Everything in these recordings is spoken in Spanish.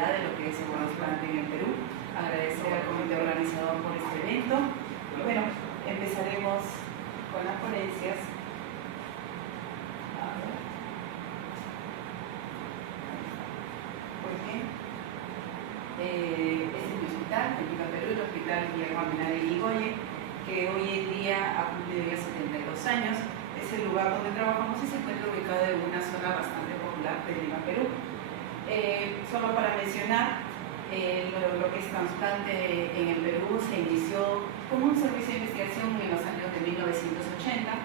novedad de lo que es el trasplante en el Perú. Agradecer al comité organizador por este evento. Y bueno, empezaremos con las ponencias. Este es mi hospital, el Perú, el Hospital Guillermo Almenara de Irigoyen, que hoy en día ha cumplido ya 72 años. Es el lugar donde trabajamos y se encuentra ubicado en una zona bastante popular de Lima, Perú. Solo para mencionar, lo que es trasplante en el Perú se inició como un servicio de investigación en los años de 1980.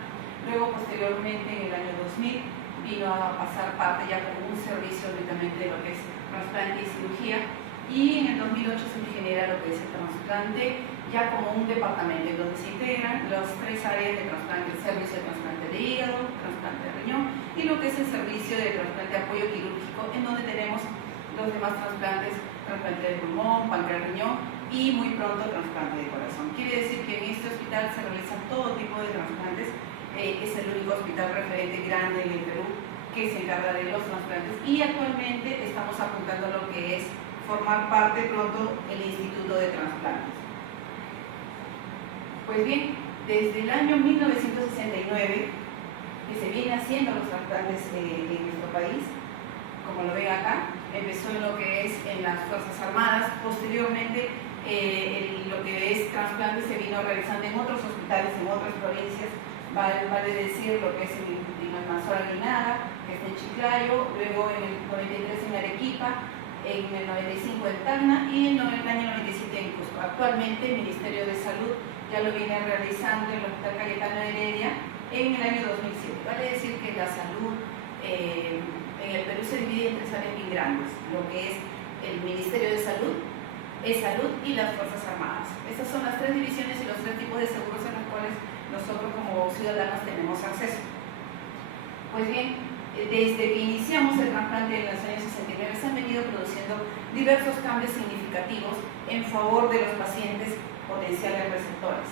Luego, posteriormente, en el año 2000, vino a pasar parte ya como un servicio únicamente de lo que es trasplante y cirugía. Y en el 2008 se genera lo que es el trasplante ya como un departamento en donde se integran las tres áreas de trasplante: el servicio de trasplante de hígado, trasplante de riñón y lo que es el servicio de trasplante de apoyo quirúrgico, en donde tenemos los demás trasplantes: trasplante de pulmón, páncreas, riñón y muy pronto trasplante de corazón. Quiere decir que en este hospital se realizan todo tipo de trasplantes. Es el único hospital referente grande en el Perú que se encarga de los trasplantes, y actualmente estamos apuntando a lo que es formar parte pronto el Instituto de Trasplantes. Pues bien, desde el año 1969 que se viene haciendo los trasplantes en nuestro país. Como lo ven acá, empezó en lo que es en las Fuerzas Armadas. Posteriormente, lo que es trasplante se vino realizando en otros hospitales, en otras provincias. Vale decir lo que es en Almanzora Guinaga, que está en Chiclayo, luego en el 93 en Arequipa, en el 95 en Tacna y en el año 97 en Cusco. Actualmente el Ministerio de Salud ya lo viene realizando en el Hospital Cayetano de Heredia en el año 2007. Vale decir que la salud en el Perú se divide en tres áreas bien grandes: lo que es el Ministerio de Salud, Salud y las Fuerzas Armadas. Estas son las tres divisiones y los tres tipos de seguros en los cuales nosotros como ciudadanos tenemos acceso. Pues bien, desde que iniciamos el trasplante en los años 69 se han venido produciendo diversos cambios significativos en favor de los pacientes potenciales receptores.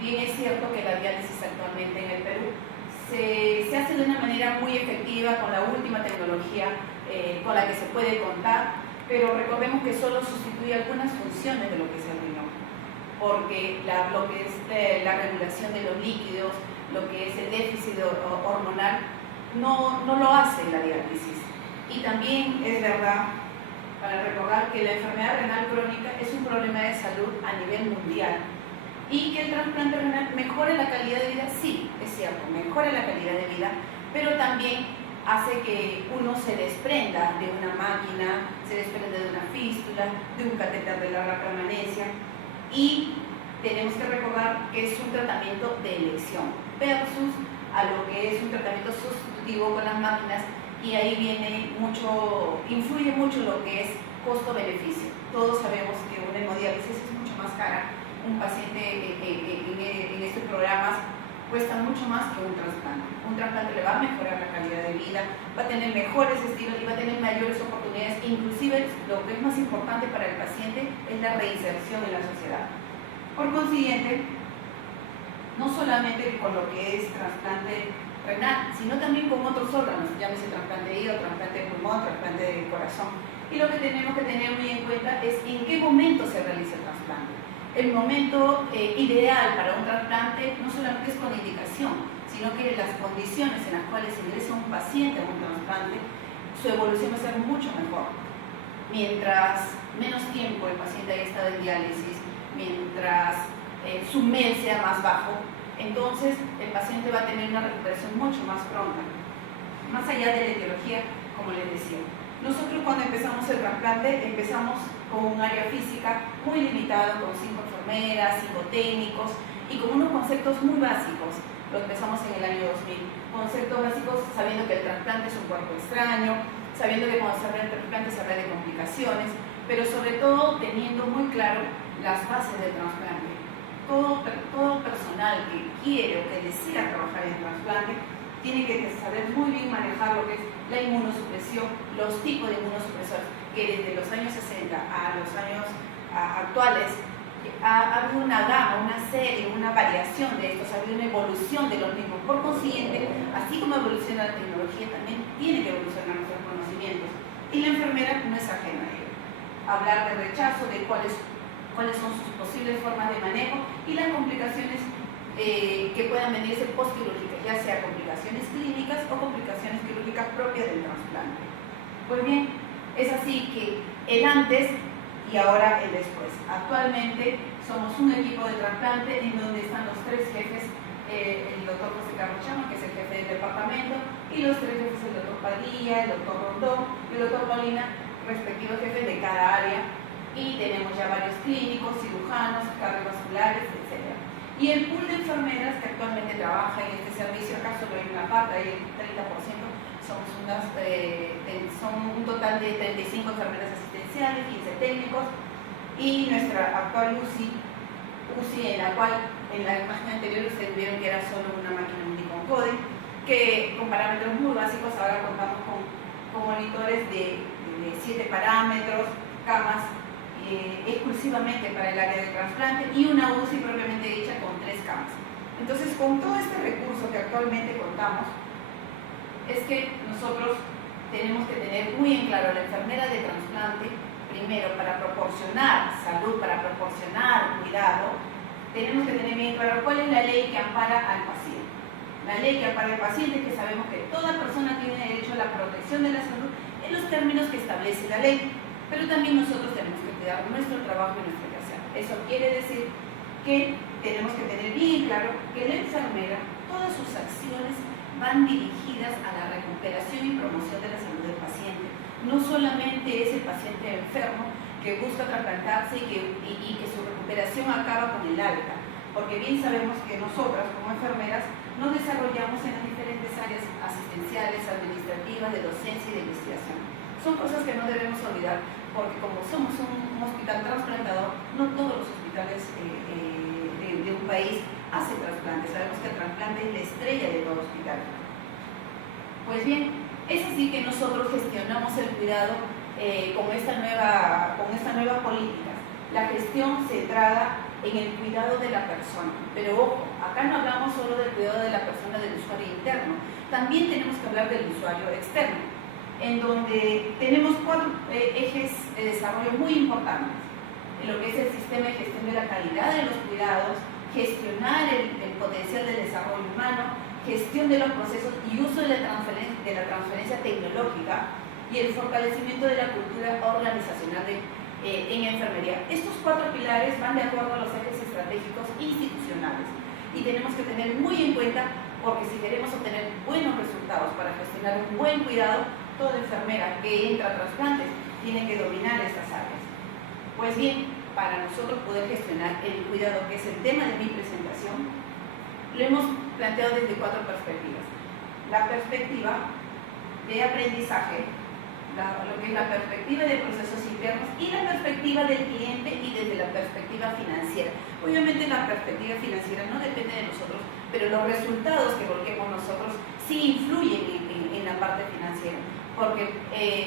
Bien es cierto que la diálisis actualmente en el Perú se hace de una manera muy efectiva con la última tecnología con la que se puede contar, pero recordemos que solo sustituye algunas funciones de lo que es el riñón, porque lo que es la regulación de los líquidos, lo que es el déficit hormonal, no lo hace la diálisis. Y también es verdad, para recordar, que la enfermedad renal crónica es un problema de salud a nivel mundial, y que el trasplante renal mejora la calidad de vida. Sí, es cierto, mejora la calidad de vida, pero también hace que uno se desprenda de una máquina, se desprenda de una fístula, de un catéter de larga permanencia, y tenemos que recordar que es un tratamiento de elección versus a lo que es un tratamiento sustitutivo con las máquinas, y ahí influye mucho lo que es costo-beneficio. Todos sabemos que una hemodiálisis es mucho más cara. Un paciente en estos programas cuesta mucho más que un trasplante. Un trasplante le va a mejorar la calidad de vida, va a tener mejores estilos y va a tener mayores oportunidades. Inclusive, lo que es más importante para el paciente es la reinserción en la sociedad. Por consiguiente, no solamente con lo que es trasplante renal, sino también con otros órganos, llámese trasplante de hígado, trasplante de pulmón, trasplante de corazón. Y lo que tenemos que tener muy en cuenta es en qué momento se realiza el trasplante. El momento ideal para un trasplante no solamente es con indicación, sino que las condiciones en las cuales ingresa un paciente a un trasplante, su evolución va a ser mucho mejor. Mientras menos tiempo el paciente haya estado en diálisis, mientras su MEL sea más bajo, entonces el paciente va a tener una recuperación mucho más pronta. Más allá de la etiología, como les decía, nosotros cuando empezamos el trasplante empezamos con un área física muy limitada, con 5 enfermeras, 5 técnicos y con unos conceptos muy básicos. Lo empezamos en el año 2000. Conceptos básicos sabiendo que el trasplante es un cuerpo extraño, sabiendo que cuando se habla de trasplante se habla de complicaciones, pero sobre todo teniendo muy claro las bases del trasplante. Todo personal que quiere o que desea trabajar en trasplante tiene que saber muy bien manejar lo que es la inmunosupresión, los tipos de inmunosupresores, que desde los años 60 a los años actuales ha habido una gama, una serie, una variación de estos, ha habido una evolución de los mismos. Por consiguiente, así como evoluciona la tecnología, también tiene que evolucionar nuestros conocimientos. y la enfermera no es ajena a ello. Hablar de rechazo, de cuáles son sus posibles formas de manejo y las complicaciones que puedan venirse postquirúrgicas, ya sea complicaciones clínicas o complicaciones quirúrgicas propias del trasplante. Pues bien, es así que el antes y ahora el después. Actualmente somos un equipo de trasplante en donde están los tres jefes, el doctor José Carlos Chama, que es el jefe del departamento, y los tres jefes, el doctor Padilla, el doctor Rondón y el doctor Molina, respectivos jefes de cada área. Y tenemos ya varios clínicos, cirujanos, cardiovasculares, etc. Y el pool de enfermeras que actualmente trabaja en este servicio, acá solo hay una parte, hay el 30%, son un total de 35 enfermeras asistenciales, 15 técnicos, y nuestra actual UCI en la cual en la imagen anterior ustedes vieron que era solo una máquina Uniconcode, que con parámetros muy básicos ahora contamos con monitores de 7 parámetros, camas exclusivamente para el área de trasplante y una UCI propiamente dicha con 3 camas. Entonces, con todo este recurso que actualmente contamos, es que nosotros tenemos que tener muy en claro la enfermera de trasplante, primero para proporcionar salud, para proporcionar cuidado, tenemos que tener bien claro cuál es la ley que ampara al paciente. La ley que ampara al paciente, que sabemos que toda persona tiene derecho a la protección de la salud en los términos que establece la ley, pero también nosotros tenemos que cuidar nuestro trabajo y nuestra casa. Eso quiere decir que tenemos que tener bien claro que la enfermera, todas sus acciones van dirigidas a la recuperación y promoción de la salud del paciente. No solamente es el paciente enfermo que busca trasplantarse y que su recuperación acaba con el alta, porque bien sabemos que nosotras como enfermeras nos desarrollamos en las diferentes áreas asistenciales, administrativas, de docencia y de investigación. Son cosas que no debemos olvidar, porque como somos un hospital trasplantador, no todos los hospitales de un país hacen trasplantes. Sabemos que el trasplante es la estrella de todo hospital. Pues bien, es así que nosotros gestionamos el cuidado con esta nueva política. La gestión centrada en el cuidado de la persona. Pero ojo, acá no hablamos solo del cuidado de la persona, del usuario interno, también tenemos que hablar del usuario externo, en donde tenemos 4 ejes de desarrollo muy importantes, en lo que es el sistema de gestión de la calidad de los cuidados, gestionar el potencial del desarrollo humano, gestión de los procesos y uso de la transferencia tecnológica y el fortalecimiento de la cultura organizacional en enfermería. Estos 4 pilares van de acuerdo a los ejes estratégicos institucionales y tenemos que tener muy en cuenta, porque si queremos obtener buenos resultados para gestionar un buen cuidado, toda enfermera que entra a trasplantes tiene que dominar estas áreas. Pues bien, para nosotros poder gestionar el cuidado, que es el tema de mi presentación, lo hemos planteado desde 4 perspectivas. La perspectiva de aprendizaje, lo que es la perspectiva de procesos internos y la perspectiva del cliente y desde la perspectiva financiera. Obviamente la perspectiva financiera no depende de nosotros, pero los resultados que volquemos nosotros sí influyen en la parte financiera, porque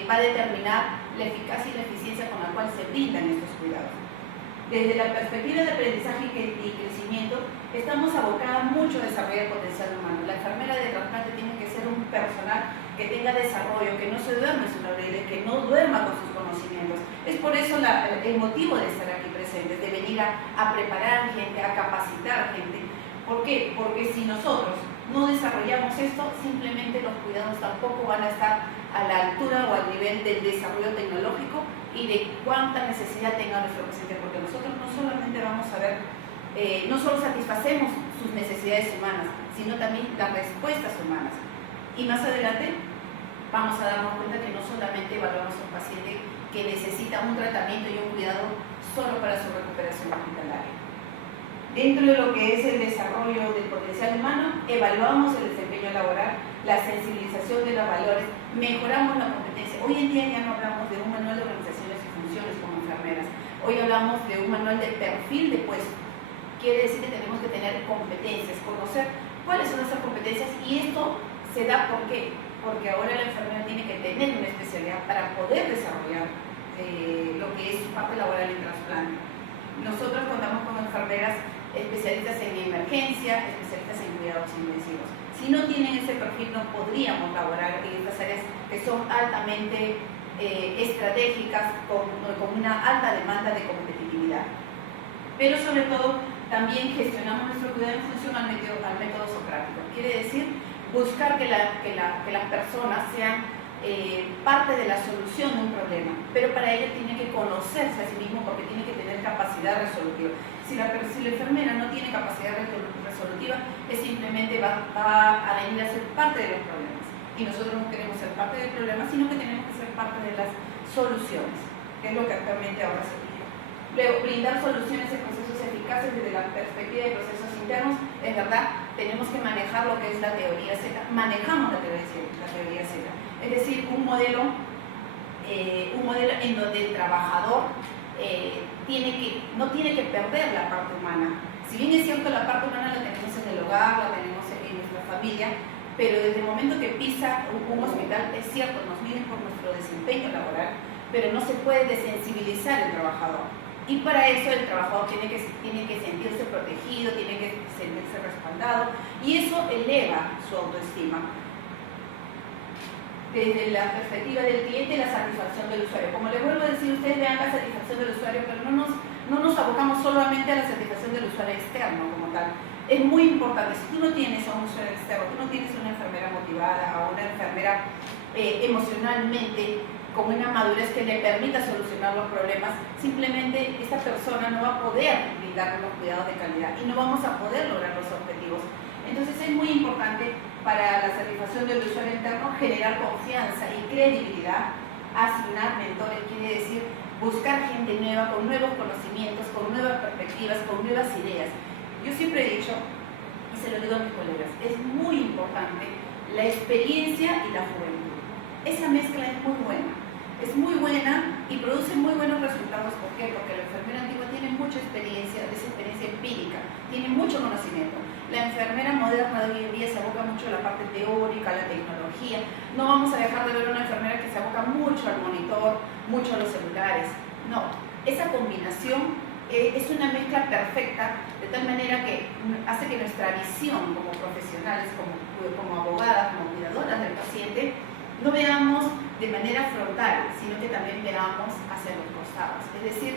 va a determinar la eficacia y la eficiencia con la cual se brindan estos cuidados. Desde la perspectiva de aprendizaje y crecimiento, estamos abocados mucho a desarrollar el potencial humano. La enfermera de trasplante tiene que ser un personal que tenga desarrollo, que no se duerma en su laurel, que no duerma con sus conocimientos. Es por eso el motivo de estar aquí presentes, de venir a preparar gente, a capacitar gente. ¿Por qué? Porque si nosotros no desarrollamos esto, simplemente los cuidados tampoco van a estar a la altura o al nivel del desarrollo tecnológico y de cuánta necesidad tenga nuestro paciente, porque nosotros no solamente vamos a ver, no solo satisfacemos sus necesidades humanas, sino también las respuestas humanas. Y más adelante vamos a darnos cuenta que no solamente evaluamos a un paciente que necesita un tratamiento y un cuidado solo para su recuperación hospitalaria. Dentro de lo que es el desarrollo del potencial humano, evaluamos el desempeño laboral, la sensibilización de los valores, mejoramos la competencia. Hoy en día ya no hablamos de un manual de organizaciones y funciones como enfermeras, hoy hablamos de un manual de perfil de puesto. Quiere decir que tenemos que tener competencias, conocer cuáles son nuestras competencias, y esto se da ¿por qué? Porque ahora la enfermera tiene que tener una especialidad para poder desarrollar lo que es su parte laboral en trasplante. Nosotros contamos con enfermeras especialistas en emergencia, especialistas en cuidados intensivos. Si no tienen ese perfil, no podríamos laborar en estas áreas que son altamente estratégicas con una alta demanda de competitividad. Pero sobre todo también gestionamos nuestro cuidado en función al método socrático. Quiere decir buscar que las personas sean parte de la solución de un problema, pero para ello tiene que conocerse a sí mismo porque tiene que tener capacidad resolutiva. Si la enfermera no tiene capacidad resolutiva, simplemente va a venir a ser parte de los problemas. Y nosotros no queremos ser parte del problema, sino que tenemos que ser parte de las soluciones, que es lo que actualmente ahora se pide. Luego, brindar soluciones en procesos eficaces desde la perspectiva de procesos internos. Es verdad, tenemos que manejar lo que es la teoría Z. Manejamos la teoría Z. Es decir, un modelo en donde el trabajador no tiene que perder la parte humana. Si bien es cierto, la parte humana la tenemos en el hogar, la tenemos en nuestra familia, pero desde el momento que pisa un hospital, es cierto, nos miden por nuestro desempeño laboral, pero no se puede desensibilizar el trabajador. Y para eso el trabajador tiene que sentirse protegido, tiene que sentirse respaldado, y eso eleva su autoestima. Desde la perspectiva del cliente y la satisfacción del usuario. Como les vuelvo a decir, ustedes vean la satisfacción del usuario, pero no nos abocamos solamente a la satisfacción del usuario externo como tal. Es muy importante, si tú no tienes a un usuario externo, tú no tienes una enfermera motivada, a una enfermera emocionalmente con una madurez que le permita solucionar los problemas, simplemente esta persona no va a poder brindar los cuidados de calidad y no vamos a poder lograr los objetivos. Entonces es muy importante para la satisfacción del usuario interno generar confianza y credibilidad, asignar mentores, quiere decir buscar gente nueva, con nuevos conocimientos, con nuevas perspectivas, con nuevas ideas. Yo siempre he dicho, y se lo digo a mis colegas, es muy importante la experiencia y la juventud. Esa mezcla es muy buena y produce muy buenos resultados. ¿Por qué? Porque la enfermera antigua tiene mucha experiencia, esa experiencia empírica, tiene mucho conocimiento. La enfermera moderna de hoy en día se aboca mucho a la parte teórica, a la tecnología. No vamos a dejar de ver una enfermera que se aboca mucho al monitor, mucho a los celulares. No, esa combinación es una mezcla perfecta, de tal manera que hace que nuestra visión como profesionales, como abogadas, como cuidadoras del paciente, no veamos de manera frontal, sino que también veamos hacia los costados. Es decir,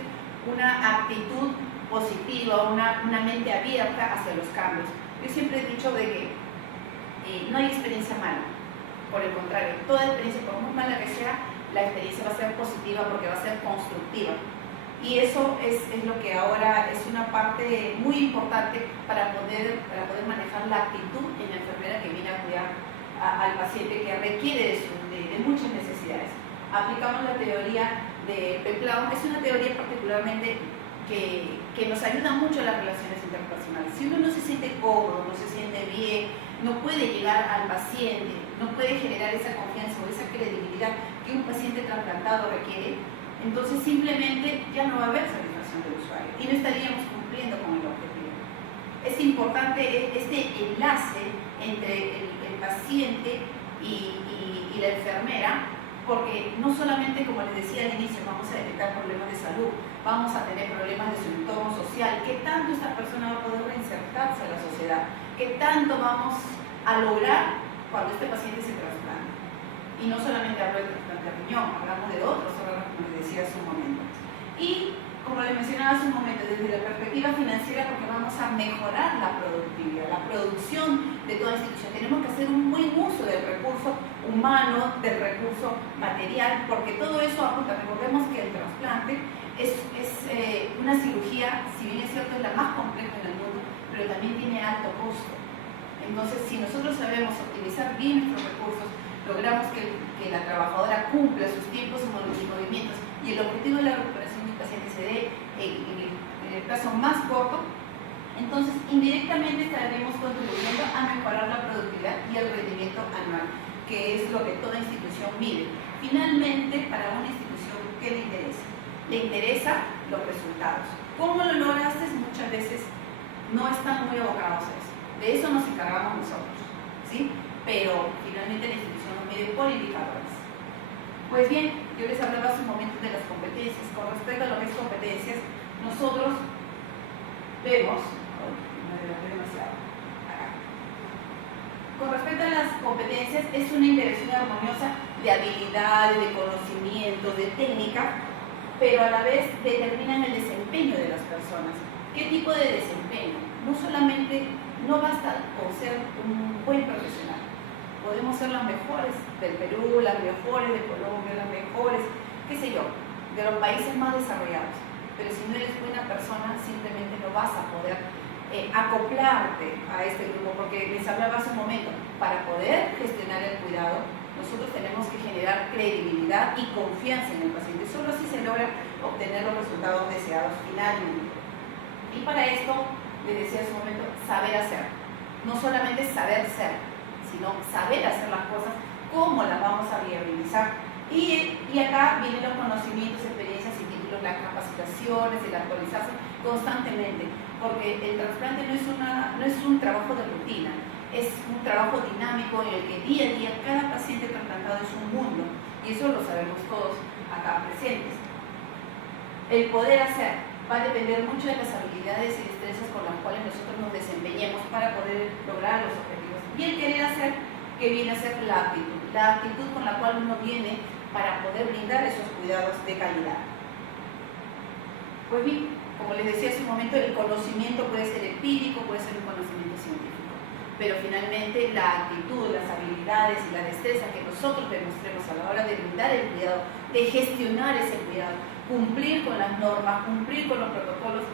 una actitud positiva, una mente abierta hacia los cambios. Yo siempre he dicho de que no hay experiencia mala, por el contrario, toda experiencia, por muy mala que sea, la experiencia va a ser positiva porque va a ser constructiva. Y eso es lo que ahora es una parte muy importante para poder manejar la actitud en la enfermera que viene a cuidar al paciente que requiere de muchas necesidades. Aplicamos la teoría de Peplau, es una teoría particularmente que nos ayuda mucho en las relaciones interpersonales. Si uno no se siente cómodo, no se siente bien, no puede llegar al paciente, no puede generar esa confianza o esa credibilidad que un paciente trasplantado requiere, entonces simplemente ya no va a haber satisfacción del usuario y no estaríamos cumpliendo con el objetivo. Es importante este enlace entre el paciente y la enfermera, porque no solamente, como les decía al inicio, vamos a detectar problemas de salud, vamos a tener problemas de su entorno social, qué tanto esta persona va a poder reinsertarse a la sociedad, qué tanto vamos a lograr cuando este paciente se trasplante. Y no solamente hablo de trasplante de riñón, hablamos de otros órganos, como les decía hace un momento. Y, como les mencionaba hace un momento, desde la perspectiva financiera, porque vamos a mejorar la productividad, la producción de toda institución. Tenemos que hacer un buen uso del recurso humano, del recurso material, porque todo eso apunta. Recordemos que el trasplante es una cirugía, si bien es cierto, es la más compleja en el mundo, pero también tiene alto costo. Entonces, si nosotros sabemos optimizar bien nuestros recursos, logramos que la trabajadora cumpla sus tiempos y movimientos y el objetivo de la recuperación del paciente se dé en el plazo más corto, entonces indirectamente estaremos contribuyendo a mejorar la productividad y el rendimiento anual, que es lo que toda institución mide. Finalmente, para una institución, ¿qué le interesa? Le interesa los resultados. ¿Cómo lo lograste? Muchas veces no están muy abocados a eso. De eso nos encargamos nosotros, ¿sí? Pero finalmente la institución nos mide por indicadores. Pues bien, yo les hablaba hace un momento de las competencias. Con respecto a lo que es competencias, nosotros vemos, con respecto a las competencias, es una interacción armoniosa de habilidades, de conocimientos, de técnica, pero a la vez determinan el desempeño de las personas. ¿Qué tipo de desempeño? No solamente, no basta con ser un buen profesional. Podemos ser las mejores del Perú, las mejores de Colombia, las mejores, qué sé yo, de los países más desarrollados. Pero si no eres buena persona, simplemente no vas a poder acoplarte a este grupo, porque les hablaba hace un momento, para poder gestionar el cuidado, nosotros tenemos que generar credibilidad y confianza en el paciente. Solo así se logra obtener los resultados deseados finalmente. Y para esto, les decía hace un momento, saber hacer. No solamente saber ser, sino saber hacer las cosas, cómo las vamos a viabilizar. Y acá vienen los conocimientos, experiencias y títulos, las capacitaciones, el actualizarse constantemente, porque el trasplante no es un trabajo de rutina, es un trabajo dinámico en el que día a día cada paciente trasplantado es un mundo, y eso lo sabemos todos acá presentes. El poder hacer va a depender mucho de las habilidades y destrezas con las cuales nosotros nos desempeñemos para poder lograr los objetivos. Y el querer hacer, que viene a ser la actitud con la cual uno viene para poder brindar esos cuidados de calidad. Pues bien, como les decía hace un momento, el conocimiento puede ser empírico, puede ser un conocimiento científico, pero finalmente la actitud, las habilidades y la destreza que nosotros demostremos a la hora de brindar el cuidado, de gestionar ese cuidado, cumplir con las normas, cumplir con los protocolos,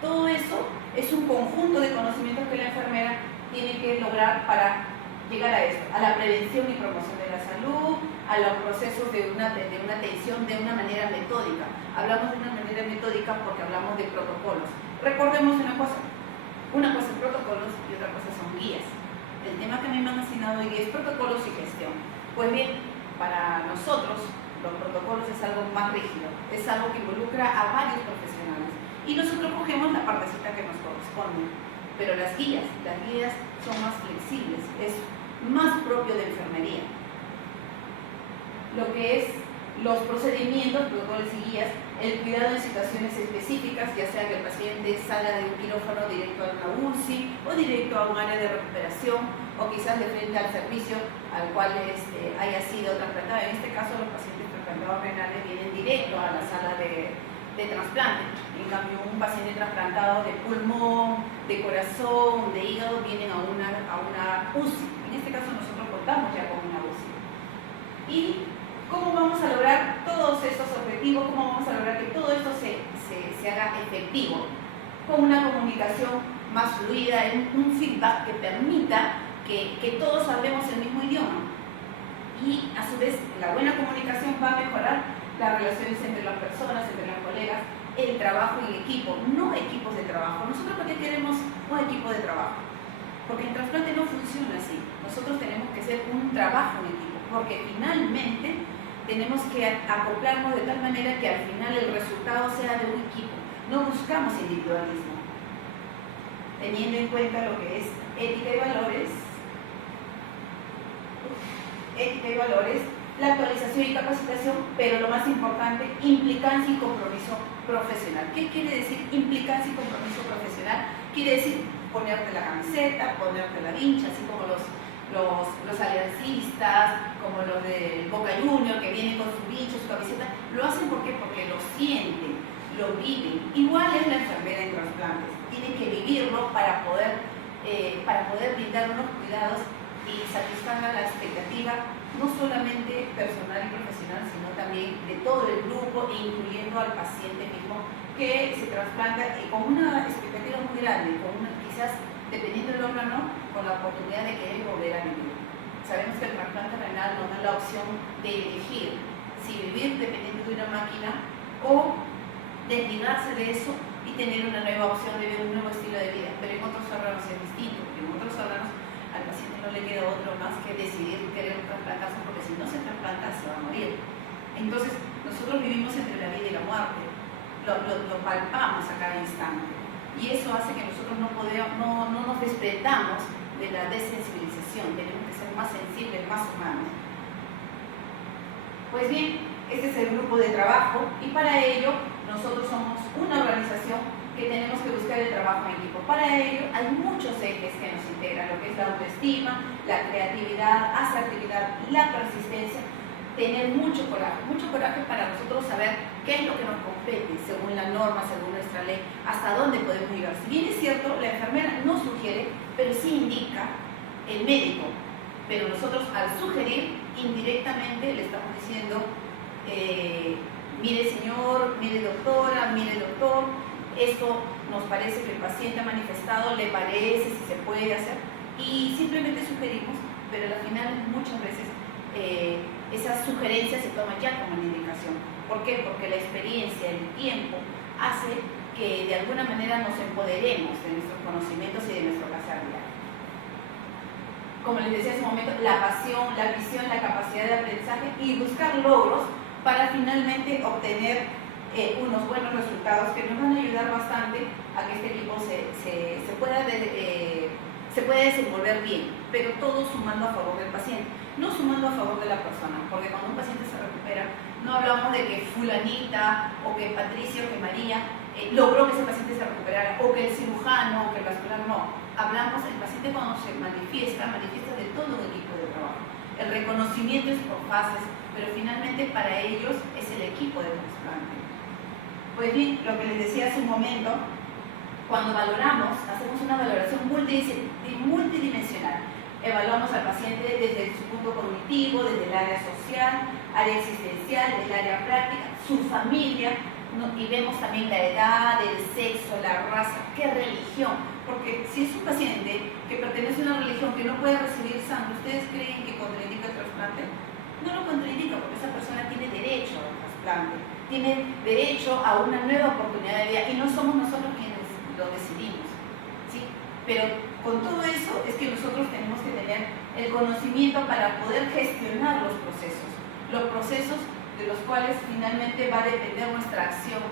todo eso es un conjunto de conocimientos que la enfermera tiene que lograr para llegar a esto, a la prevención y promoción de la salud, a los procesos de una atención de una manera metódica. Hablamos de una manera metódica porque hablamos de protocolos. Recordemos una cosa es protocolos y otra cosa son guías. El tema que a mí me han asignado hoy es protocolos y gestión. Pues bien, para nosotros los protocolos es algo más rígido, es algo que involucra a varios profesionales y nosotros cogemos la partecita que nos corresponde, pero las guías son más flexibles, es más propio de enfermería. Lo que es los procedimientos, protocolos y guías, el cuidado en situaciones específicas, ya sea que el paciente salga de un quirófano directo a una UCI o directo a un área de recuperación o quizás de frente al servicio al cual haya sido trasplantado. En este caso los pacientes trasplantados renales vienen directo a la sala de trasplante. En cambio, un paciente trasplantado de pulmón, de corazón, de hígado, vienen a una UCI. En este caso nosotros contamos ya con una UCI. ¿Y cómo vamos a lograr todos estos objetivos? ¿Cómo vamos a lograr que todo esto se haga efectivo? Con una comunicación más fluida, un feedback que permita que todos hablemos el mismo idioma. Y a su vez, la buena comunicación va a mejorar las relaciones entre las personas, entre las colegas, el trabajo en equipo, no equipos de trabajo. ¿Nosotros por qué queremos un equipo de trabajo? Porque el trasplante no funciona así. Nosotros tenemos que hacer un trabajo en equipo, porque finalmente tenemos que acoplarnos de tal manera que al final el resultado sea de un equipo. No buscamos individualismo. Teniendo en cuenta lo que es ética y valores, la actualización y capacitación, pero lo más importante, implicancia y compromiso profesional. ¿Qué quiere decir implicancia y compromiso profesional? Quiere decir ponerte la camiseta, ponerte la vincha, así como los aliancistas, como los del Boca Junior, que vienen con su vincha, su camiseta. Lo hacen ¿por qué? Porque lo sienten, lo viven. Igual es la enfermera en trasplantes. Tienen que vivirlo para poder brindar unos cuidados y satisfaga la expectativa no solamente personal y profesional, sino también de todo el grupo, incluyendo al paciente mismo que se trasplanta con una expectativa muy grande, quizás, dependiendo del órgano, con la oportunidad de querer volver a vivir. Sabemos que el trasplante renal nos da la opción de elegir si vivir dependiendo de una máquina o desligarse de eso y tener una nueva opción de vivir un nuevo estilo de vida. Pero en otros órganos es distinto, porque en otros órganos al paciente no le queda otro más que decidir querer trasplantarse, porque si no se trasplanta se va a morir. Entonces nosotros vivimos entre la vida y la muerte, lo palpamos a cada instante y eso hace que nosotros no nos desprendamos de la desensibilización. Tenemos que ser más sensibles, más humanos. Pues bien, este es el grupo de trabajo y para ello nosotros somos una organización que tenemos que buscar el trabajo en equipo. Para ello hay muchos ejes que nos integran, lo que es la autoestima, la creatividad, asertividad, la persistencia, tener mucho coraje para nosotros saber qué es lo que nos compete según la norma, según nuestra ley, hasta dónde podemos llegar. Si bien es cierto, la enfermera no sugiere, pero sí indica el médico. Pero nosotros al sugerir, indirectamente le estamos diciendo, mire señor, mire doctora, mire doctor, esto nos parece que el paciente ha manifestado, le parece, si se puede hacer, y simplemente sugerimos, pero al final muchas veces esas sugerencias se toman ya como una indicación. ¿Por qué? Porque la experiencia, el tiempo, hace que de alguna manera nos empoderemos de nuestros conocimientos y de nuestro pasar diario. Como les decía hace un momento, la pasión, la visión, la capacidad de aprendizaje y buscar logros para finalmente obtener unos buenos resultados que nos van a ayudar bastante a que este equipo se pueda desenvolver bien, pero todo sumando a favor del paciente, no sumando a favor de la persona, porque cuando un paciente se recupera, no hablamos de que fulanita o que Patricia o que María logró que ese paciente se recuperara, o que el cirujano o que el vascular, no. Hablamos, el paciente cuando se manifiesta de todo un equipo de trabajo. El reconocimiento es por fases, pero finalmente para ellos es el equipo de trasplante. Pues bien, lo que les decía hace un momento, cuando valoramos, hacemos una valoración multidimensional. Evaluamos al paciente desde su punto cognitivo, desde el área social, área existencial, el área práctica, su familia, ¿no? Y vemos también la edad, el sexo, la raza, qué religión. Porque si es un paciente que pertenece a una religión que no puede recibir sangre, ¿ustedes creen que contraindica el trasplante? No lo contraindica porque esa persona tiene derecho al trasplante, tiene derecho a una nueva oportunidad de vida y no somos nosotros quienes lo decidimos, ¿sí? Pero con todo eso es que nosotros tenemos que tener el conocimiento para poder gestionar los procesos de los cuales finalmente va a depender nuestra acción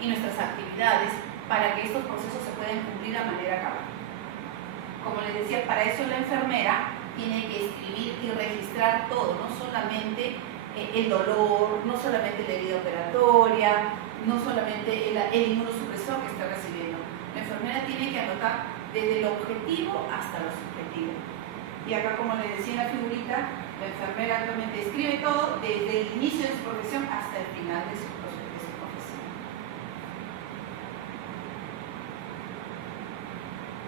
y nuestras actividades para que estos procesos se puedan cumplir a manera cabal. Como les decía, para eso la enfermera tiene que escribir y registrar todo, no solamente el dolor, no solamente la herida operatoria, no solamente el inmunosupresor que está recibiendo. La enfermera tiene que anotar desde lo objetivo hasta lo subjetivo. Y acá, como les decía en la figurita, la enfermera actualmente escribe todo desde el inicio de su profesión hasta el final de su profesión.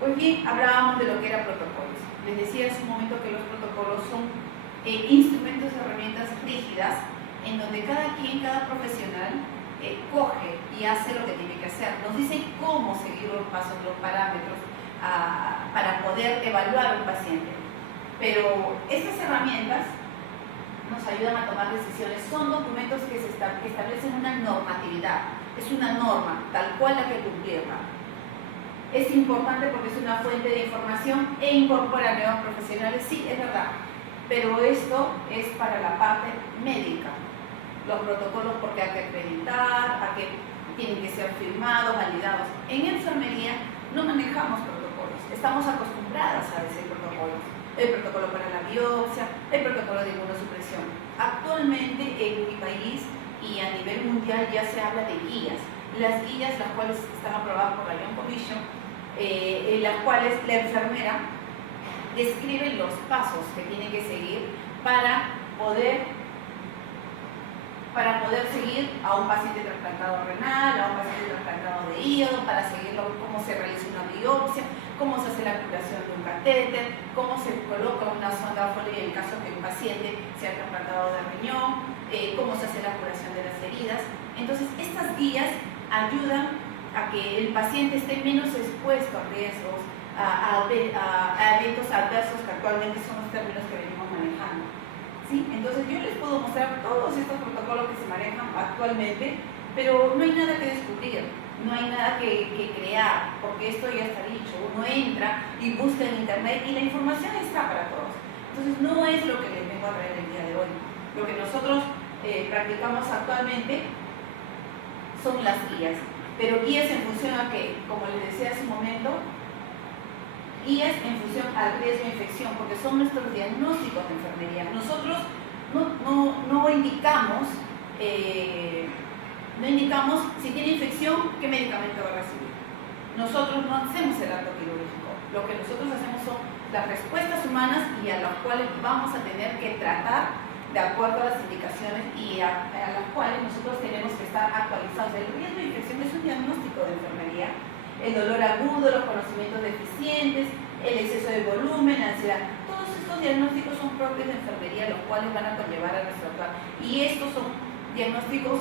Pues bien, hablábamos de lo que eran protocolos. Les decía hace un momento que los protocolos son instrumentos, herramientas rígidas en donde cada profesional coge y hace lo que tiene que hacer. Nos dicen cómo seguir los pasos, los parámetros para poder evaluar a un paciente. Pero estas herramientas nos ayudan a tomar decisiones. Son documentos que establecen una normatividad. Es una norma, tal cual hay que cumplirla. Es importante porque es una fuente de información e incorpora nuevos profesionales. Sí, es verdad. Pero esto es para la parte médica. Los protocolos porque hay que acreditar, tienen que ser firmados, validados. En enfermería no manejamos protocolos. Estamos acostumbradas a decir protocolos. El protocolo para la biopsia, el protocolo de inmunosupresión. Actualmente en mi país y a nivel mundial ya se habla de guías. Las guías, las cuales están aprobadas por la Lyon Commission, en las cuales la enfermera describe los pasos que tiene que seguir para poder seguir a un paciente trasplantado renal, a un paciente trasplantado de hígado, para seguirlo, cómo se realiza una biopsia, cómo se hace la curación de un catéter, cómo se coloca una sonda Foley en el caso que un paciente sea trasplantado de riñón, cómo se hace la curación de las heridas. Entonces, estas guías ayudan a que el paciente esté menos expuesto a riesgos, a eventos adversos que actualmente son los términos que venimos manejando. ¿Sí? Entonces yo les puedo mostrar todos estos protocolos que se manejan actualmente, pero no hay nada que descubrir, no hay nada que crear, porque esto ya está dicho. Uno entra y busca en internet y la información está para todos. Entonces no es lo que les vengo a traer el día de hoy. Lo que nosotros practicamos actualmente son las guías, pero guías en función a que, como les decía hace un momento, guías en función al riesgo de infección, porque son nuestros diagnósticos de enfermería. Nosotros no indicamos si tiene infección, qué medicamento va a recibir. Nosotros no hacemos el acto quirúrgico. Lo que nosotros hacemos son las respuestas humanas y a las cuales vamos a tener que tratar de acuerdo a las indicaciones y a las cuales nosotros tenemos que estar actualizados. El riesgo de infección es un diagnóstico de enfermería. El dolor agudo, los conocimientos deficientes, el exceso de volumen, la ansiedad. Todos estos diagnósticos son propios de enfermería, los cuales van a conllevar a nuestro actuar. Y estos son diagnósticos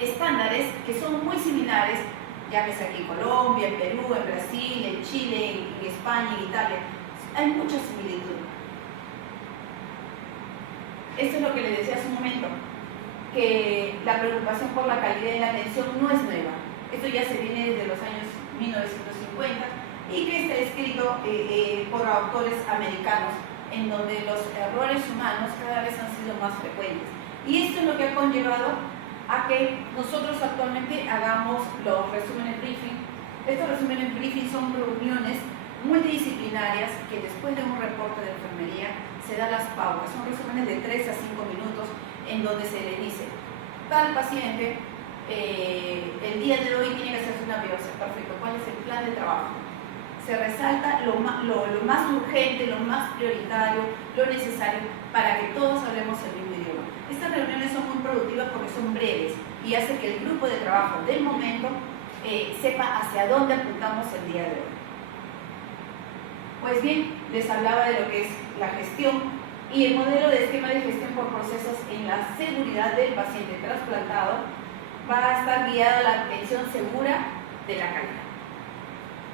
estándares que son muy similares, llámese aquí en Colombia, en Perú, en Brasil, en Chile, en España, en Italia. Hay mucha similitud. Esto es lo que les decía hace un momento, que la preocupación por la calidad de la atención no es nueva. Esto ya se viene desde los años 1950 y que está escrito por autores americanos, en donde los errores humanos cada vez han sido más frecuentes. Y esto es lo que ha conllevado a que nosotros actualmente hagamos los resúmenes briefing. Estos resúmenes briefing son reuniones multidisciplinarias que después de un reporte de enfermería se da las pautas. Son resúmenes de 3 a 5 minutos en donde se le dice, tal paciente el día de hoy tiene que hacerse una biopsia, perfecto, ¿cuál es el plan de trabajo? Se resalta lo más urgente, lo más prioritario, lo necesario para que todos hablemos el mismo idioma. Estas reuniones son muy productivas porque son breves y hace que el grupo de trabajo del momento sepa hacia dónde apuntamos el día de hoy. Pues bien, les hablaba de lo que es la gestión y el modelo de esquema de gestión por procesos en la seguridad del paciente trasplantado va a estar guiado a la atención segura de la calidad.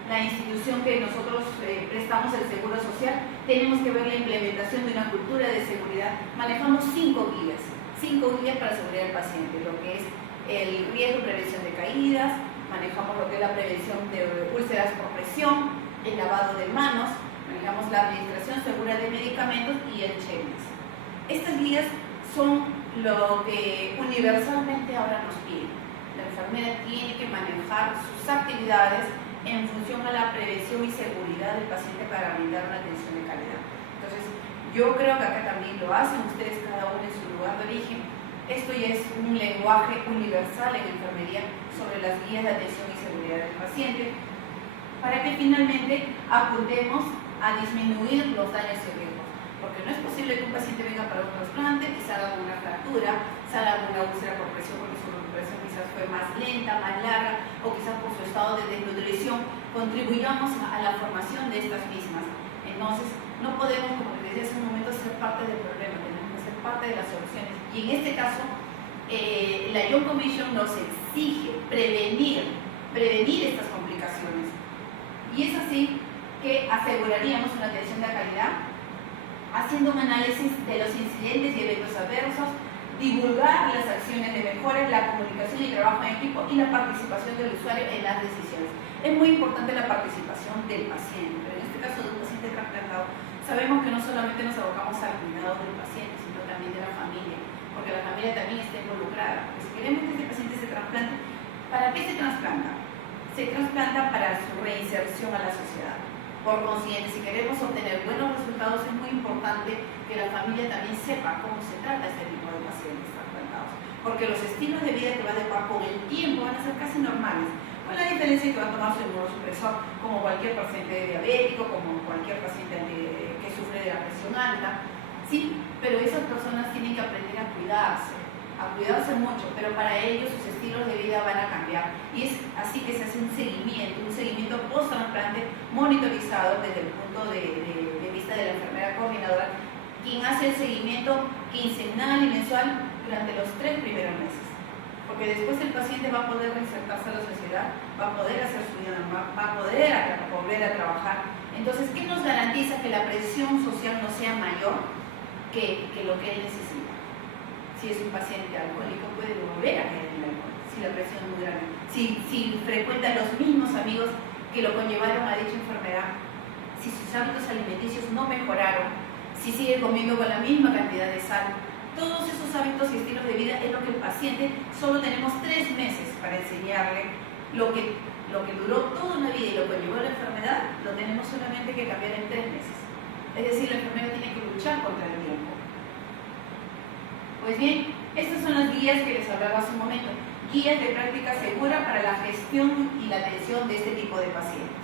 La institución que nosotros prestamos el Seguro Social, tenemos que ver la implementación de una cultura de seguridad. Manejamos 5 guías para la seguridad del paciente, lo que es el riesgo y prevención de caídas, manejamos lo que es la prevención de úlceras por presión, el lavado de manos, manejamos la administración segura de medicamentos y el checklist. Estas guías son lo que universalmente ahora nos piden. La enfermera tiene que manejar sus actividades en función a la prevención y seguridad del paciente para brindar una atención de calidad. Entonces, yo creo que acá también lo hacen ustedes cada uno en su lugar de origen. Esto ya es un lenguaje universal en enfermería sobre las guías de atención y seguridad del paciente, para que finalmente apuntemos a disminuir los daños y riesgos. Porque no es posible que un paciente venga para un trasplante y salga con una fractura, salga con una úlcera por presión porque su recuperación quizás fue más lenta, más larga, o quizás por su estado de desnutrición contribuyamos a la formación de estas mismas. Entonces, no podemos, como les decía hace un momento, ser parte del problema, tenemos que ser parte de las soluciones. Y en este caso, la Young Commission nos exige prevenir estas complicaciones. Y es así que aseguraríamos una atención de calidad, haciendo un análisis de los incidentes y eventos adversos, divulgar las acciones de mejora, la comunicación y trabajo en equipo y la participación del usuario en las decisiones. Es muy importante la participación del paciente, pero en este caso de un paciente trasplantado, sabemos que no solamente nos abocamos al cuidado del paciente, sino también de la familia, porque la familia también está involucrada. Pues si queremos que este paciente se trasplante, ¿para qué se trasplanta? Se trasplanta para su reinserción a la sociedad. Por consiguiente, si queremos obtener buenos resultados, es muy importante que la familia también sepa cómo se trata este tipo de pacientes trasplantados. Porque los estilos de vida que va a adecuar con el tiempo van a ser casi normales, con la diferencia que va a tomar su inmunosupresor como cualquier paciente diabético, como cualquier paciente que sufre de la presión alta. Sí, pero esas personas tienen que aprender a cuidarse mucho, pero para ellos sus estilos de vida van a cambiar. Y es así que se hace un seguimiento post-trasplante monitorizado desde el punto de vista de la enfermera coordinadora, quien hace el seguimiento quincenal y mensual durante los 3 primeros meses. Porque después el paciente va a poder reinsertarse a la sociedad, va a poder hacer su vida normal, va a poder volver a trabajar. Entonces, ¿qué nos garantiza que la presión social no sea mayor que lo que él necesita? Si es un paciente alcohólico, puede volver a caer en el alcohol, si la presión es muy grande. Si frecuenta los mismos amigos que lo conllevaron a dicha enfermedad, si sus hábitos alimenticios no mejoraron, si sigue comiendo con la misma cantidad de sal, todos esos hábitos y estilos de vida es lo que el paciente, solo tenemos 3 meses para enseñarle lo que duró toda una vida y lo que llevó a la enfermedad, lo tenemos solamente que cambiar en 3 meses. Es decir, la enfermera tiene que luchar contra el tiempo. Pues bien, estas son las guías que les hablaba hace un momento, guías de práctica segura para la gestión y la atención de este tipo de pacientes.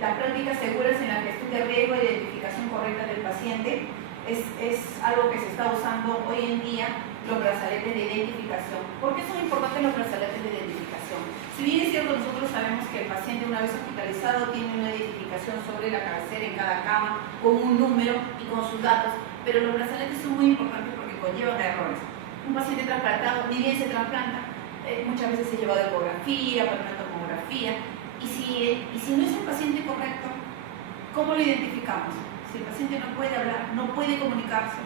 Las prácticas seguras en la gestión de riesgo e identificación correcta del paciente es algo que se está usando hoy en día, los brazaletes de identificación. ¿Por qué son importantes los brazaletes de identificación? Si bien es cierto, nosotros sabemos que el paciente una vez hospitalizado tiene una identificación sobre la cabecera en cada cama, con un número y con sus datos, pero los brazaletes son muy importantes porque conllevan errores. Un paciente trasplantado, ni bien se trasplanta, muchas veces se lleva de ecografía, para una tomografía, y si no es un paciente correcto, ¿cómo lo identificamos? Si el paciente no puede hablar, no puede comunicarse,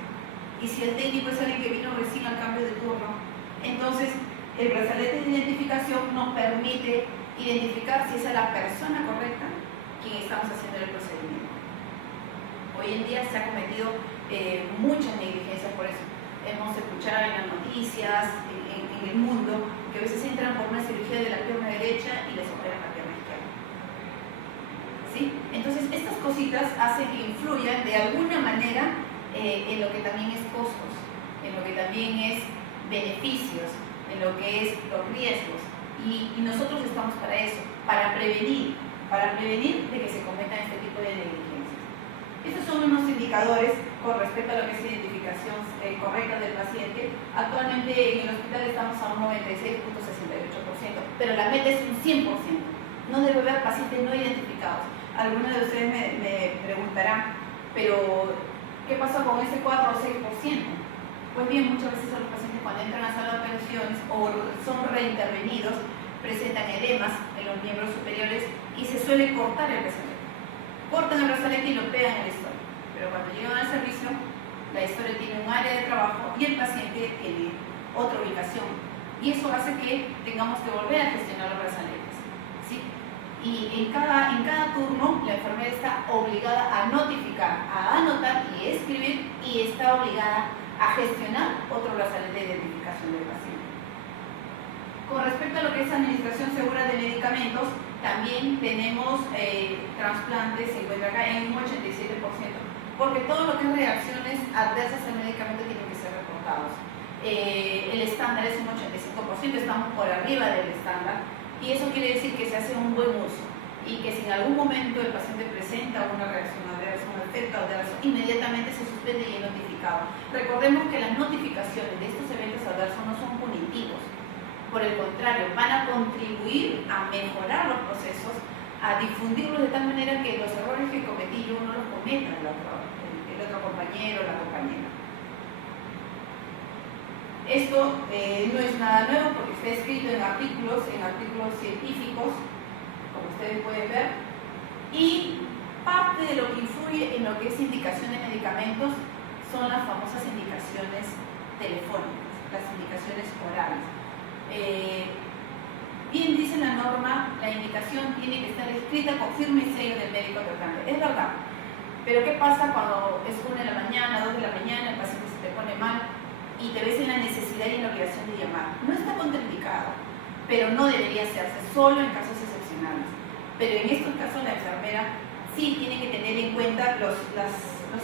y si el técnico es alguien que vino recién al cambio de turno, entonces el brazalete de identificación nos permite identificar si es la persona correcta quien estamos haciendo el procedimiento. Hoy en día se ha cometido muchas negligencias por eso. Hemos escuchado en las noticias, en el mundo, que a veces entran por una cirugía de la pierna derecha y les operan la pierna izquierda. ¿Sí? Entonces, estas cositas hacen que influyan de alguna manera en lo que también es costos, en lo que también es beneficios, en lo que es los riesgos. Y nosotros estamos para eso, para prevenir de que se cometan este tipo de negligencias. Estos son unos indicadores con respecto a lo que es identificación correcta del paciente. Actualmente en el hospital estamos a un 96.68%, pero la meta es un 100%. No debe haber pacientes no identificados. Algunos de ustedes me preguntarán, pero ¿qué pasa con ese 4 o 6%? Pues bien, muchas veces los pacientes cuando entran a sala de operaciones o son reintervenidos presentan edemas en los miembros superiores y se suele cortar el brazalete. Cortan el brazalete y lo pegan en la historia. Pero cuando llegan al servicio, la historia tiene un área de trabajo y el paciente tiene otra ubicación. Y eso hace que tengamos que volver a gestionar los brazaletes, ¿sí? Y en cada turno, la enfermera está obligada a notificar, a anotar y escribir, y está obligada a gestionar otro brazalete de identificación del paciente. Con respecto a lo que es administración segura de medicamentos, también tenemos trasplantes, se encuentra acá en un 87%, porque todo lo que es reacciones adversas al medicamento tienen que ser reportados. El estándar es un 85%, estamos por arriba del estándar, y eso quiere decir que se hace un buen uso, y que si en algún momento el paciente presenta una reacción adversa, un efecto adverso, inmediatamente se suspende y es notificado. Recordemos que las notificaciones de estos eventos adversos no son punitivos. Por el contrario, van a contribuir a mejorar los procesos, a difundirlos de tal manera que los errores que cometí yo no los cometa el otro compañero o la compañera. Esto no es nada nuevo porque está escrito en artículos científicos, como ustedes pueden ver, y parte de lo que influye en lo que es indicación de medicamentos son las famosas indicaciones telefónicas, las indicaciones orales. Bien dice la norma, la indicación tiene que estar escrita con firme sello del médico tratante. Es verdad, pero ¿qué pasa cuando es 1 de la mañana, 2 de la mañana, el paciente se te pone mal y te ves en la necesidad y en la obligación de llamar? No está contraindicado, pero no debería hacerse, solo en casos excepcionales. Pero en estos casos la enfermera sí tiene que tener en cuenta los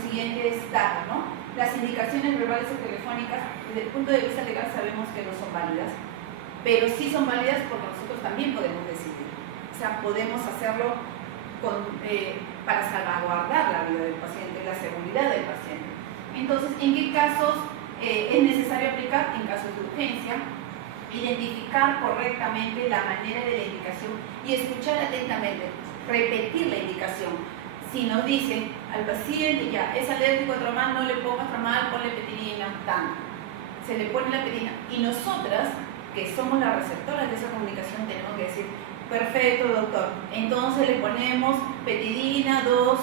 siguientes datos, ¿no? Las indicaciones verbales o telefónicas, desde el punto de vista legal sabemos que no son válidas, pero sí son válidas porque nosotros también podemos decidir. O sea, podemos hacerlo para salvaguardar la vida del paciente, la seguridad del paciente. Entonces, ¿en qué casos es necesario aplicar? En casos de urgencia, identificar correctamente la manera de la indicación y escuchar atentamente, repetir la indicación. Si nos dicen al paciente, ya, es alérgico a tramal, no le pongas tramal, ponle petirina, tanto. Se le pone la petirina y nosotras, que somos las receptoras de esa comunicación, tenemos que decir, perfecto doctor, entonces le ponemos petidina, 2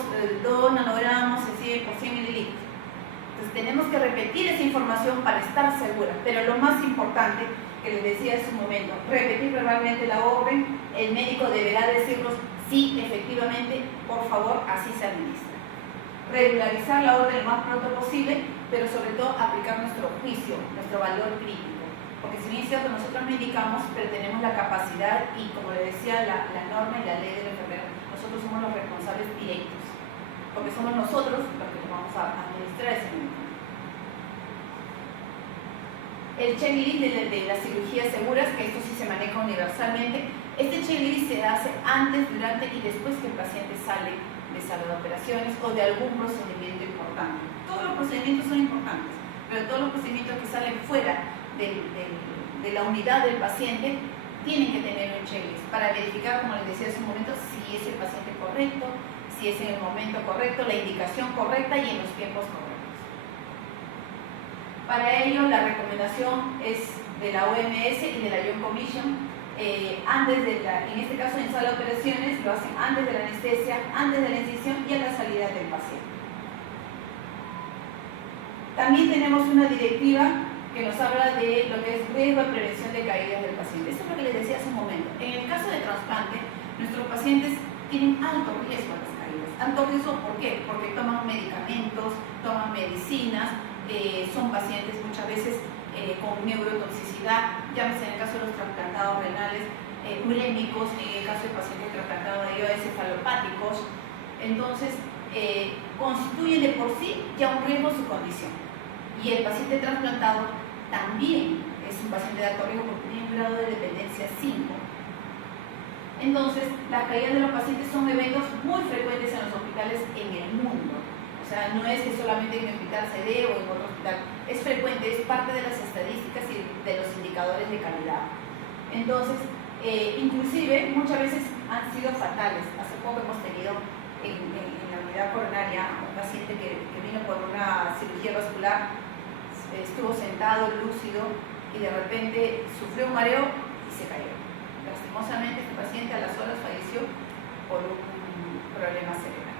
nanogramos por 100 mililitros. Entonces tenemos que repetir esa información para estar seguras, pero lo más importante, que les decía hace un momento, repetir verbalmente la orden, el médico deberá decirnos, sí, efectivamente, por favor, así se administra. Regularizar la orden lo más pronto posible, pero sobre todo aplicar nuestro juicio, nuestro valor crítico. Porque si bien es cierto, nosotros no indicamos, pero tenemos la capacidad y, como le decía la norma y la ley del enfermero, nosotros somos los responsables directos, porque somos nosotros los que vamos a administrar ese medicamento. El checklist de las cirugías seguras, que esto sí se maneja universalmente, este checklist se hace antes, durante y después que el paciente sale de sala de operaciones o de algún procedimiento importante. Todos los procedimientos son importantes, pero todos los procedimientos que salen fuera de la unidad del paciente tienen que tener un checklist para verificar, como les decía hace un momento, si es el paciente correcto, si es en el momento correcto, la indicación correcta y en los tiempos correctos. Para ello, la recomendación es de la OMS y de la Young Commission. En este caso en sala de operaciones, lo hacen antes de la anestesia, antes de la incisión y a la salida del paciente. También tenemos una directiva que nos habla de lo que es riesgo de prevención de caídas del paciente. Esto es lo que les decía hace un momento. En el caso de trasplante, nuestros pacientes tienen alto riesgo a las caídas. Alto riesgo, ¿por qué? Porque toman medicamentos, toman medicinas, son pacientes muchas veces con neurotoxicidad, llámese en el caso de los trasplantados renales, urémicos, en el caso del paciente trasplantado de encefalopáticos. Entonces, constituyen de por sí ya un riesgo su condición. Y el paciente trasplantado también es un paciente de alto riesgo porque tiene un grado de dependencia 5. Entonces, las caídas de los pacientes son eventos muy frecuentes en los hospitales en el mundo. O sea, no es que solamente en el hospital CD o en otro hospital, es frecuente, es parte de las estadísticas y de los indicadores de calidad. Entonces, inclusive muchas veces han sido fatales. Hace poco hemos tenido en la unidad coronaria un paciente que vino por una cirugía vascular, estuvo sentado lúcido y de repente sufrió un mareo y se cayó. Lastimosamente este paciente a las horas falleció por un problema cerebral.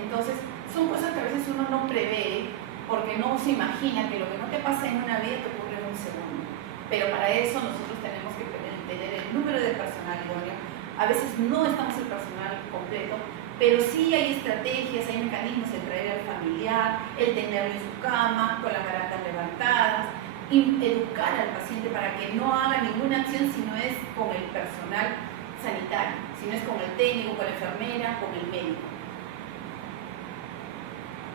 Entonces, son cosas que a veces uno no prevé porque no se imagina que lo que no te pasa en una vida te ocurre en un segundo. Pero para eso nosotros tenemos que tener el número de personal idóneo. A veces no estamos el personal completo, pero sí hay estrategias, hay mecanismos de traer al familiar, el tenerlo en su cama, con las garantas levantadas, y educar al paciente para que no haga ninguna acción si no es con el personal sanitario, si no es con el técnico, con la enfermera, con el médico.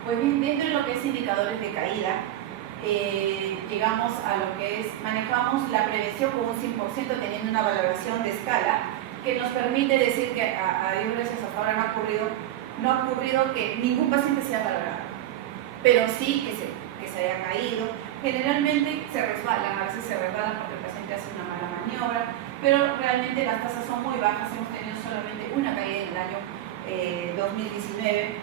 Pues bien, dentro de lo que es indicadores de caída, llegamos a lo que es, manejamos la prevención con un 100% teniendo una valoración de escala que nos permite decir que a Dios gracias hasta ahora no ha ocurrido que ningún paciente sea valorado, pero sí que se haya caído. Generalmente se resbalan, a veces se resbalan porque el paciente hace una mala maniobra, pero realmente las tasas son muy bajas. Hemos tenido solamente una caída en el año 2019.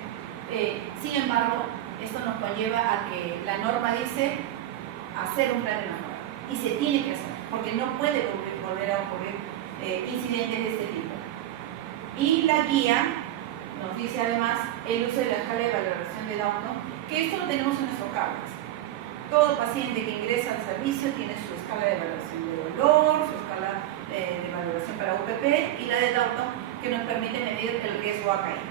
Sin embargo, esto nos conlleva a que la norma dice hacer un plan de mejora y se tiene que hacer porque no puede volver a ocurrir incidentes de este tipo. Y la guía nos dice además el uso de la escala de valoración de Down, que esto lo tenemos en nuestros cables. Todo paciente que ingresa al servicio tiene su escala de valoración de dolor, su escala de valoración para UPP y la de Down que nos permite medir el riesgo a caída.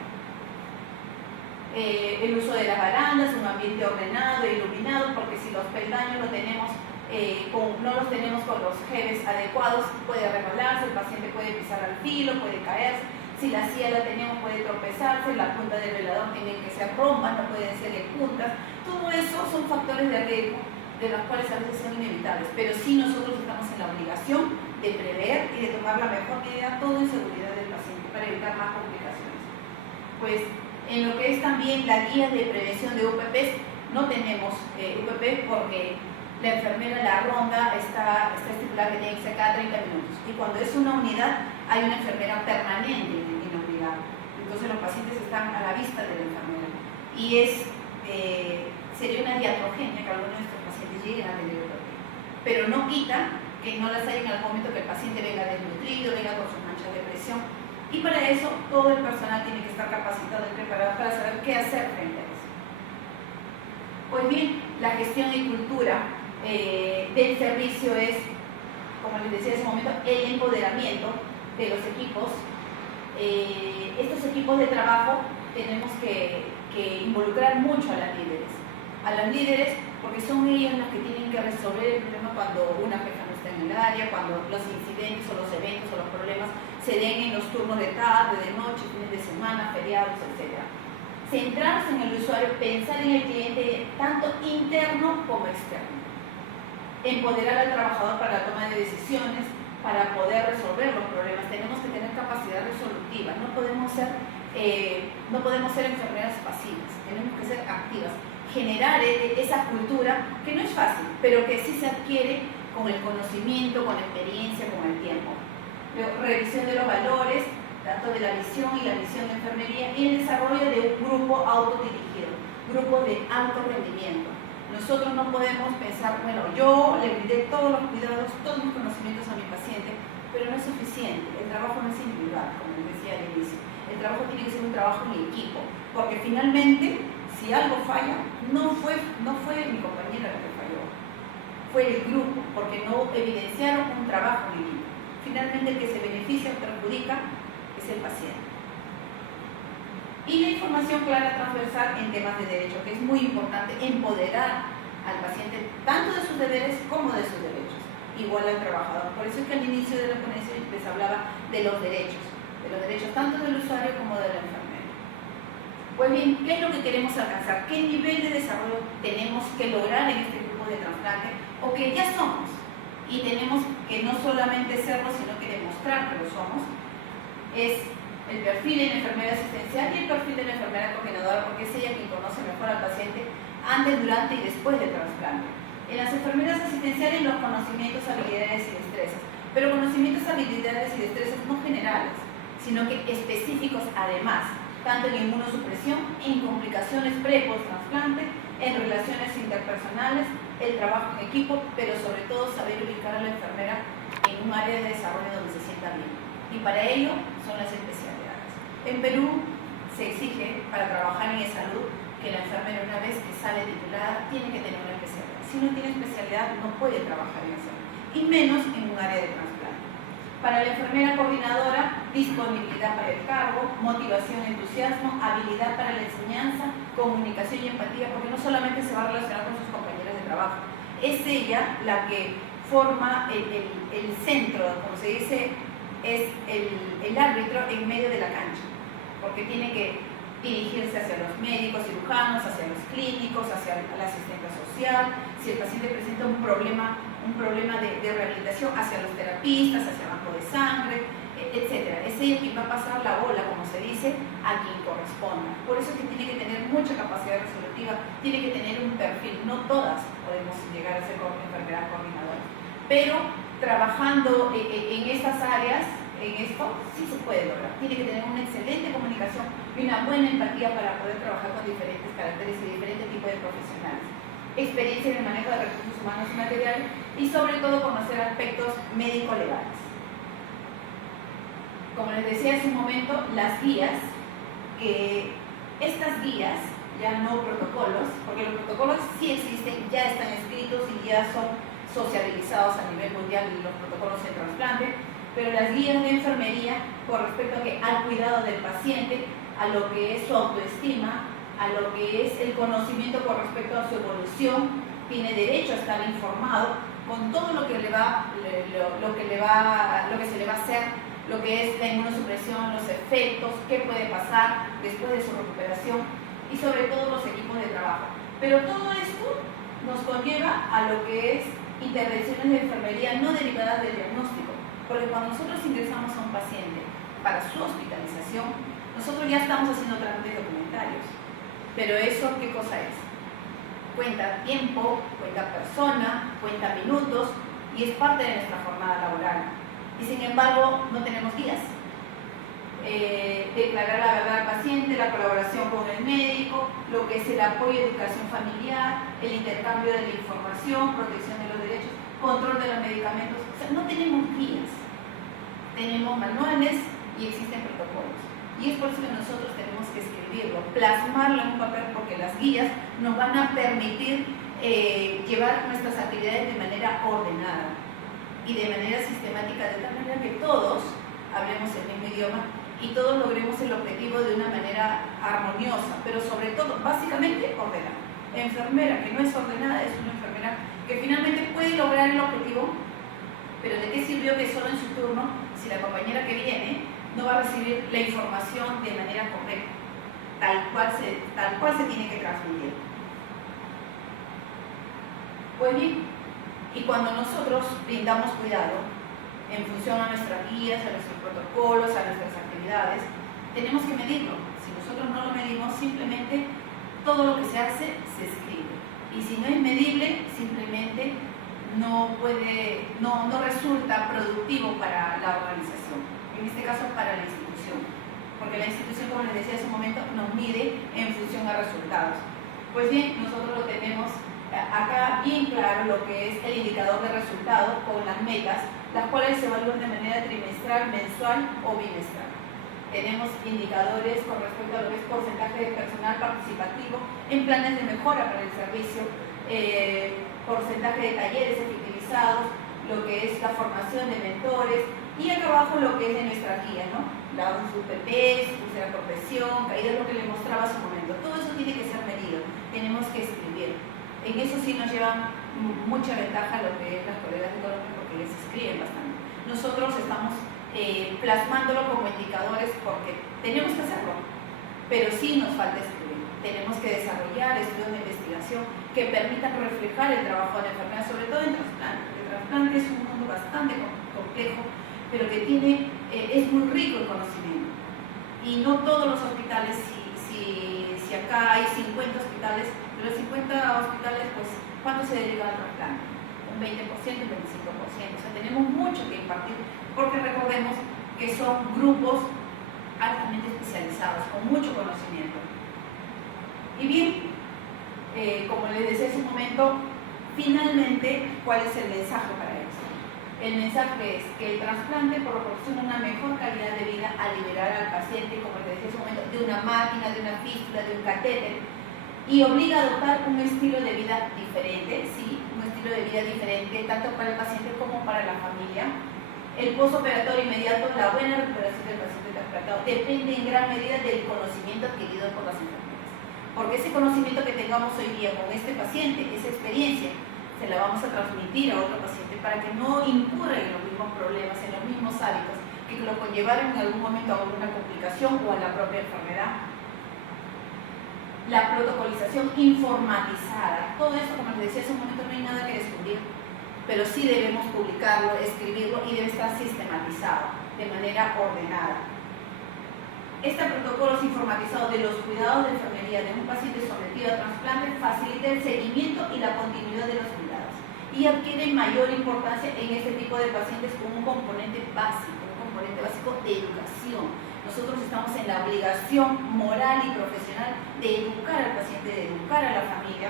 El uso de las barandas, un ambiente ordenado e iluminado, porque si los peldaños no los tenemos con los geles adecuados, puede resbalarse, el paciente puede pisar al filo, puede caerse. Si la silla la tenemos, puede tropezarse, la punta del velador tiene que ser rombas, no pueden ser de puntas. Todo eso son factores de riesgo, de los cuales a veces son inevitables, pero sí nosotros estamos en la obligación de prever y de tomar la mejor medida, todo en seguridad del paciente, para evitar más complicaciones. Pues, en lo que es también la guía de prevención de UPPs, no tenemos UPP porque la enfermera, la ronda está estipulada que tiene que ser cada 30 minutos. Y cuando es una unidad, hay una enfermera permanente en la unidad. Entonces los pacientes están a la vista de la enfermera. Y sería una diatrogenia que algunos de nuestros pacientes lleguen a tener UPP. Pero no quita que no las haya en algún momento que el paciente venga desnutrido, venga con sus manchas de presión. Y para eso todo el personal tiene que estar capacitado y preparado para saber qué hacer frente a eso. Pues bien, la gestión y cultura del servicio es, como les decía hace un momento, el empoderamiento de los equipos. Estos equipos de trabajo tenemos que involucrar mucho a las líderes. A las líderes porque son ellas las que tienen que resolver el problema cuando una jefa no está en el área, cuando los incidentes o los eventos o los problemas se den en los turnos de tarde, de noche, fines de semana, feriados, etc. Centrarse en el usuario, pensar en el cliente tanto interno como externo. Empoderar al trabajador para la toma de decisiones, para poder resolver los problemas. Tenemos que tener capacidad resolutiva, no podemos ser no podemos ser enfermeras pasivas, tenemos que ser activas, generar esa cultura que no es fácil, pero que sí se adquiere con el conocimiento, con la experiencia, con el tiempo. Revisión de los valores, tanto de la visión y la misión de enfermería, y el desarrollo de un grupo autodirigido, grupo de alto rendimiento. Nosotros no podemos pensar, bueno, yo le brindé todos los cuidados, todos mis conocimientos a mi paciente, pero no es suficiente. El trabajo no es individual, como les decía al inicio. El trabajo tiene que ser un trabajo en equipo, porque finalmente, si algo falla, no fue mi compañera la que falló, fue el grupo, porque no evidenciaron un trabajo en equipo. Finalmente, el que se beneficia o perjudica es el paciente. Y la información clara transversal en temas de derecho, que es muy importante empoderar al paciente tanto de sus deberes como de sus derechos, igual al trabajador. Por eso es que al inicio de la ponencia les hablaba de los derechos tanto del usuario como de la enfermera. Pues bien, ¿qué es lo que queremos alcanzar? ¿Qué nivel de desarrollo tenemos que lograr en este grupo de trasplante? O que ya somos, y tenemos que no solamente serlo, sino que demostrar que lo somos. Es el perfil de la enfermera asistencial y el perfil de la enfermera coordinadora, porque es ella quien conoce mejor al paciente antes, durante y después del trasplante. En las enfermeras asistenciales, los conocimientos, habilidades y destrezas, pero conocimientos, habilidades y destrezas no generales, sino que específicos además, tanto en inmunosupresión, en complicaciones pre- y post-trasplante, en relaciones interpersonales, el trabajo en equipo, pero sobre todo saber ubicar a la enfermera en un área de desarrollo donde se sienta bien. Y para ello son las especialidades. En Perú se exige, para trabajar en salud, que la enfermera, una vez que sale titulada, tiene que tener una especialidad. Si no tiene especialidad, no puede trabajar en salud, y menos en un área de trasplante. Para la enfermera coordinadora, disponibilidad para el cargo, motivación, entusiasmo, habilidad para la enseñanza, comunicación y empatía, porque no solamente se va a relacionar con sus compañeros de trabajo, es ella la que forma el centro, como se dice, es el árbitro en medio de la cancha, porque tiene que dirigirse hacia los médicos, cirujanos, hacia los clínicos, hacia la asistente social, si el paciente presenta un problema de rehabilitación, hacia los terapistas, hacia el banco de sangre, etc. Es ella quien va a pasar la bola, como se dice, a quien corresponda. Por eso es que tiene que tener mucha capacidad resolutiva, tiene que tener un perfil. No todas podemos llegar a ser enfermeras coordinadoras, pero trabajando en estas áreas, en esto, sí se puede lograr. Tiene que tener una excelente comunicación y una buena empatía para poder trabajar con diferentes caracteres y diferentes tipos de profesionales. Experiencia en el manejo de recursos humanos y materiales y sobre todo conocer aspectos médico-legales. Como les decía hace un momento, las guías, estas guías, ya no protocolos, porque los protocolos sí existen, ya están escritos y ya son sociabilizados a nivel mundial los protocolos de trasplante, pero las guías de enfermería con respecto al cuidado del paciente, a lo que es su autoestima, a lo que es el conocimiento con respecto a su evolución, tiene derecho a estar informado con todo lo que se le va a hacer, lo que es la inmunosupresión, los efectos, qué puede pasar después de su recuperación y sobre todo los equipos de trabajo. Pero todo esto nos conlleva a lo que es intervenciones de enfermería no derivadas del diagnóstico, porque cuando nosotros ingresamos a un paciente para su hospitalización, nosotros ya estamos haciendo trámites documentarios. Pero eso, ¿qué cosa es? Cuenta tiempo, cuenta persona, cuenta minutos y es parte de nuestra jornada laboral. Y sin embargo, no tenemos guías. Declarar la verdad al paciente, la colaboración con el médico, lo que es el apoyo y educación familiar, el intercambio de la información, protección de los derechos, control de los medicamentos. O sea, no tenemos guías. Tenemos manuales y existen protocolos. Y es por eso que nosotros tenemos que escribirlo, plasmarlo en un papel, porque las guías nos van a permitir llevar nuestras actividades de manera ordenada y de manera sistemática, de tal manera que todos hablemos el mismo idioma y todos logremos el objetivo de una manera armoniosa, pero sobre todo, básicamente, ordenada. Enfermera que no es ordenada es una enfermera que finalmente puede lograr el objetivo, pero ¿de qué sirvió que solo en su turno, si la compañera que viene no va a recibir la información de manera correcta, tal cual se tiene que transmitir? Pues bien, y cuando nosotros brindamos cuidado en función a nuestras guías, a nuestros protocolos, a nuestras actividades, tenemos que medirlo. Si nosotros no lo medimos, simplemente todo lo que se hace se escribe. Y si no es medible, simplemente no resulta productivo para la organización. En este caso, para la institución. Porque la institución, como les decía hace un momento, nos mide en función a resultados. Pues bien, nosotros lo tenemos acá bien claro lo que es el indicador de resultado con las metas, las cuales se evalúan de manera trimestral, mensual o bimestral. Tenemos indicadores con respecto a lo que es porcentaje de personal participativo en planes de mejora para el servicio, porcentaje de talleres efectivizados, lo que es la formación de mentores y acá abajo lo que es de nuestra guía, ¿no? Los UPPs, de la profesión, caídas, lo que le mostraba hace un momento. Todo eso tiene que ser medido, tenemos que escribir. En eso sí nos lleva mucha ventaja lo que es las colegas de Colombia porque les escriben bastante. Nosotros estamos plasmándolo como indicadores porque tenemos que hacerlo, pero sí nos falta escribir. Tenemos que desarrollar estudios de investigación que permitan reflejar el trabajo de la enfermedad, sobre todo en trasplante. El trasplante es un mundo bastante complejo, pero que es muy rico en conocimiento. Y no todos los hospitales, si acá hay 50 hospitales, de los 50 hospitales, pues, ¿cuánto se dedica al trasplante? Un 20%, un 25%. O sea, tenemos mucho que impartir, porque recordemos que son grupos altamente especializados, con mucho conocimiento. Y bien, como les decía hace un momento, finalmente, ¿cuál es el mensaje para ellos? El mensaje es que el trasplante proporciona una mejor calidad de vida al liberar al paciente, como les decía hace un momento, de una máquina, de una fístula, de un catéter, y obliga a adoptar un estilo de vida diferente, sí, un estilo de vida diferente, tanto para el paciente como para la familia. El postoperatorio inmediato, la buena recuperación del paciente trasplantado, depende en gran medida del conocimiento adquirido por las enfermeras. Porque ese conocimiento que tengamos hoy día con este paciente, esa experiencia, se la vamos a transmitir a otro paciente para que no incurra en los mismos problemas, en los mismos hábitos que lo conllevaron en algún momento a alguna complicación o a la propia enfermedad. La protocolización informatizada, todo esto, como les decía hace un momento, no hay nada que descubrir, pero sí debemos publicarlo, escribirlo y debe estar sistematizado de manera ordenada. Este protocolo informatizado de los cuidados de enfermería de un paciente sometido a trasplante facilita el seguimiento y la continuidad de los cuidados y adquiere mayor importancia en este tipo de pacientes con un componente básico de educación. Nosotros estamos en la obligación moral y profesional de educar al paciente, de educar a la familia.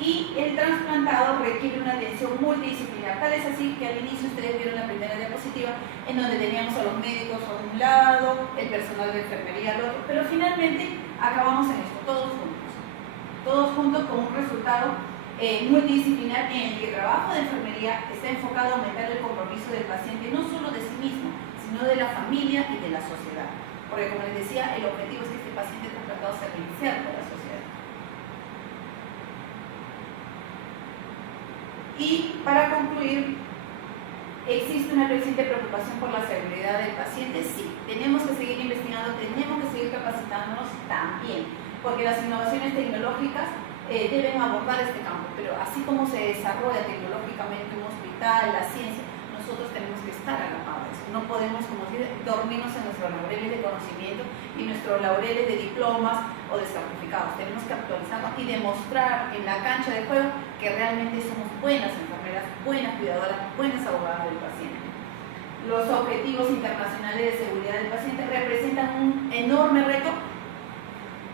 Y el trasplantado requiere una atención multidisciplinar. Tal es así que al inicio ustedes vieron la primera diapositiva en donde teníamos a los médicos a un lado, el personal de enfermería al otro, pero finalmente acabamos en esto, todos juntos con un resultado multidisciplinar en el que el trabajo de enfermería está enfocado a aumentar el compromiso del paciente, no solo de sí mismo, sino de la familia y de la sociedad. Porque como les decía, el objetivo es que este paciente trasplantado se reinserte a la sociedad. Y para concluir, ¿existe una creciente preocupación por la seguridad del paciente? Sí. ¿Tenemos que seguir investigando? ¿Tenemos que seguir capacitándonos? También. Porque las innovaciones tecnológicas deben abordar este campo. Pero así como se desarrolla tecnológicamente un hospital, la ciencia, nosotros tenemos que estar a la par de eso. No podemos, como decir, dormirnos en nuestros laureles de conocimiento y nuestros laureles de diplomas o de certificados. Tenemos que actualizarnos y demostrar en la cancha de juego que realmente somos buenas enfermeras, buenas cuidadoras, buenas abogadas del paciente. Los objetivos internacionales de seguridad del paciente representan un enorme reto,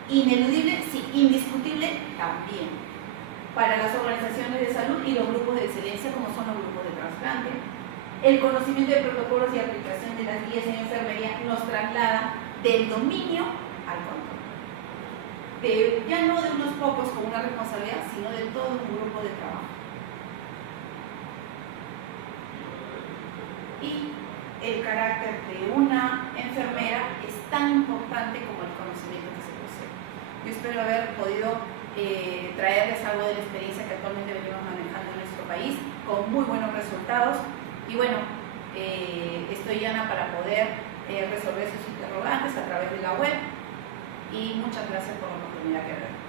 ineludible, sí, indiscutible también, para las organizaciones de salud y los grupos de excelencia como son los grupos de trasplante. El conocimiento de protocolos y aplicación de las guías en enfermería nos traslada del dominio al control. Ya no de unos pocos con una responsabilidad, sino de todo un grupo de trabajo. Y el carácter de una enfermera es tan importante como el conocimiento que se posee. Yo espero haber podido traerles algo de la experiencia que actualmente venimos manejando en nuestro país, con muy buenos resultados. Y bueno, estoy Ana para poder resolver sus interrogantes a través de la web. Y muchas gracias por la oportunidad que me dan.